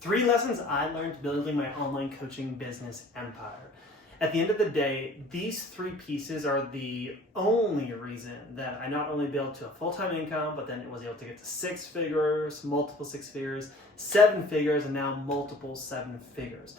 3 lessons I learned building my online coaching business empire. At the end of the day, these 3 pieces are the only reason that I not only built to a full-time income, but then it was able to get to 6 figures, multiple 6 figures, 7 figures, and now multiple 7 figures.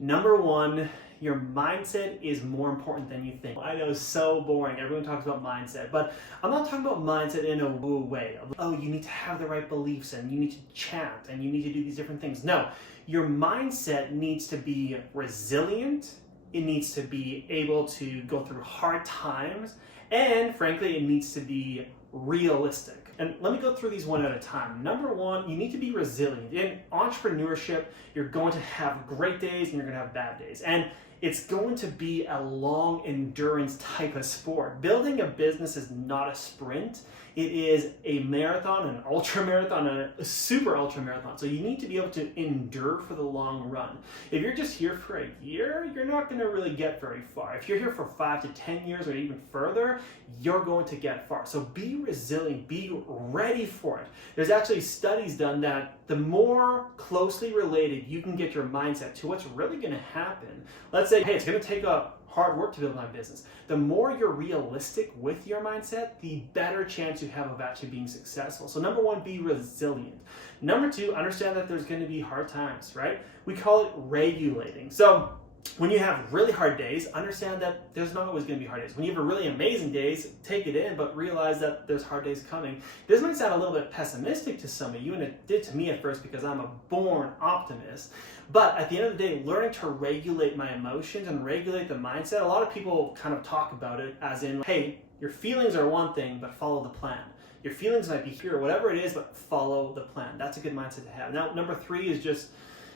Number 1, your mindset is more important than you think. I know, so boring. Everyone talks about mindset, but I'm not talking about mindset in a woo way. Oh, you need to have the right beliefs and you need to chant and you need to do these different things. No, your mindset needs to be resilient. It needs to be able to go through hard times, and frankly, it needs to be realistic. And let me go through these one at a time. Number 1, you need to be resilient. In entrepreneurship, you're going to have great days and you're going to have bad days. And it's going to be a long endurance type of sport. Building a business is not a sprint. It is a marathon, an ultra marathon, and a super ultra marathon. So you need to be able to endure for the long run. If you're just here for a year, you're not going to really get very far. If you're here for 5 to 10 years or even further, you're going to get far. So be resilient, be ready for it. There's actually studies done that the more closely related you can get your mindset to what's really going to happen. Let's say, hey, it's going to take a hard work to build my business. The more you're realistic with your mindset, the better chance you have of actually being successful. So number 1, be resilient. Number 2, understand that there's going to be hard times, right? We call it regulating. So when you have really hard days, understand that there's not always going to be hard days. When you have really amazing days, take it in, but realize that there's hard days coming. This might sound a little bit pessimistic to some of you, and it did to me at first because I'm a born optimist. But at the end of the day, learning to regulate my emotions and regulate the mindset, a lot of people kind of talk about it as in, hey, your feelings are one thing, but follow the plan. Your feelings might be here, whatever it is, but follow the plan. That's a good mindset to have. Now, number 3 is just,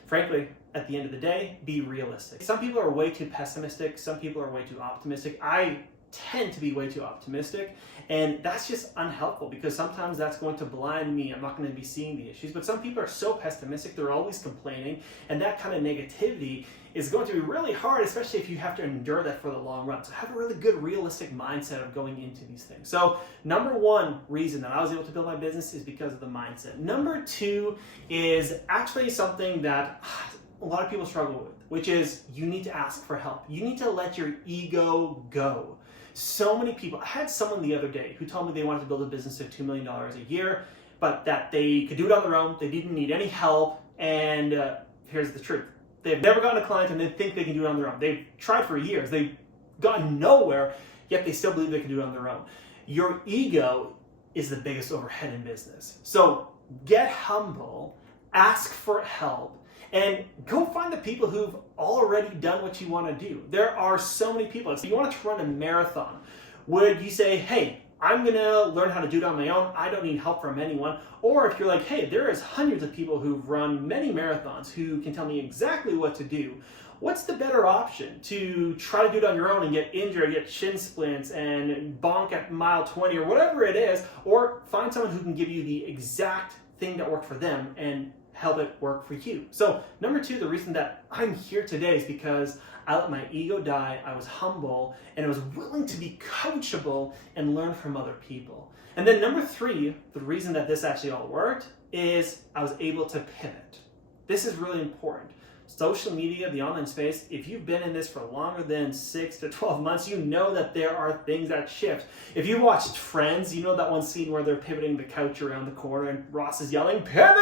frankly, at the end of the day, be realistic. Some people are way too pessimistic. Some people are way too optimistic. I tend to be way too optimistic, and that's just unhelpful because sometimes that's going to blind me. I'm not going to be seeing the issues, but some people are so pessimistic, they're always complaining, and that kind of negativity is going to be really hard, especially if you have to endure that for the long run. So have a really good realistic mindset of going into these things. So number 1 reason that I was able to build my business is because of the mindset. Number 2 is actually something that a lot of people struggle with, which is you need to ask for help. You need to let your ego go. So many people, I had someone the other day who told me they wanted to build a business of $2 million a year, but that they could do it on their own, they didn't need any help, and here's the truth. They've never gotten a client and they think they can do it on their own. They've tried for years, they've gotten nowhere, yet they still believe they can do it on their own. Your ego is the biggest overhead in business. So get humble, ask for help, and go find the people who've already done what you want to do. There are so many people. If you want to run a marathon, would you say, hey, I'm going to learn how to do it on my own. I don't need help from anyone. Or if you're like, hey, there is hundreds of people who've run many marathons who can tell me exactly what to do. What's the better option? To try to do it on your own and get injured, get shin splints and bonk at mile 20 or whatever it is, or find someone who can give you the exact thing that worked for them and help it work for you. So number 2, the reason that I'm here today is because I let my ego die, I was humble, and I was willing to be coachable and learn from other people. And then number 3, the reason that this actually all worked is I was able to pivot. This is really important. Social media, the online space, if you've been in this for longer than 6 to 12 months, you know that there are things that shift. If you watched Friends, you know that one scene where they're pivoting the couch around the corner and Ross is yelling, pivot!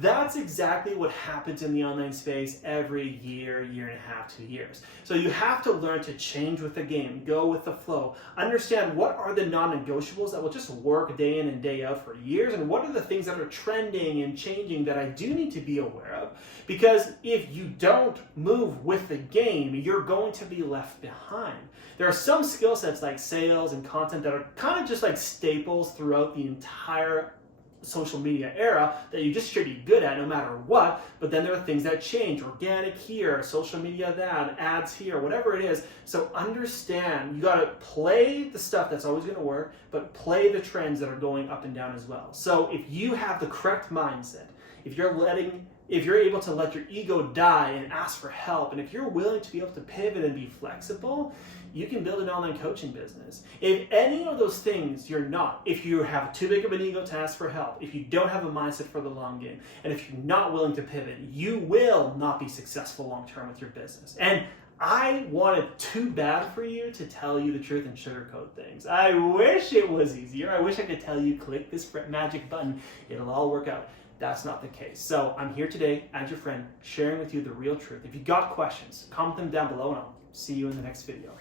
That's exactly what happens in the online space every year, year and a half, 2 years. So you have to learn to change with the game, go with the flow, understand what are the non-negotiables that will just work day in and day out for years, and what are the things that are trending and changing that I do need to be aware of. Because if you don't move with the game, you're going to be left behind. There are some skill sets like sales and content that are kind of just like staples throughout the entire social media era that you just should be good at no matter what, but then there are things that change. Organic here, social media that, ads here, whatever it is. So understand, you got to play the stuff that's always going to work, but play the trends that are going up and down as well. So if you have the correct mindset, if you're letting if you're able to let your ego die and ask for help, and if you're willing to be able to pivot and be flexible, you can build an online coaching business. If any of those things you're not, if you have too big of an ego to ask for help, if you don't have a mindset for the long game, and if you're not willing to pivot, you will not be successful long term with your business. And I wanted too bad for you to tell you the truth and sugarcoat things. I wish it was easier. I wish I could tell you, click this magic button, it'll all work out. That's not the case. So I'm here today as your friend, sharing with you the real truth. If you got questions, comment them down below and I'll see you in the next video.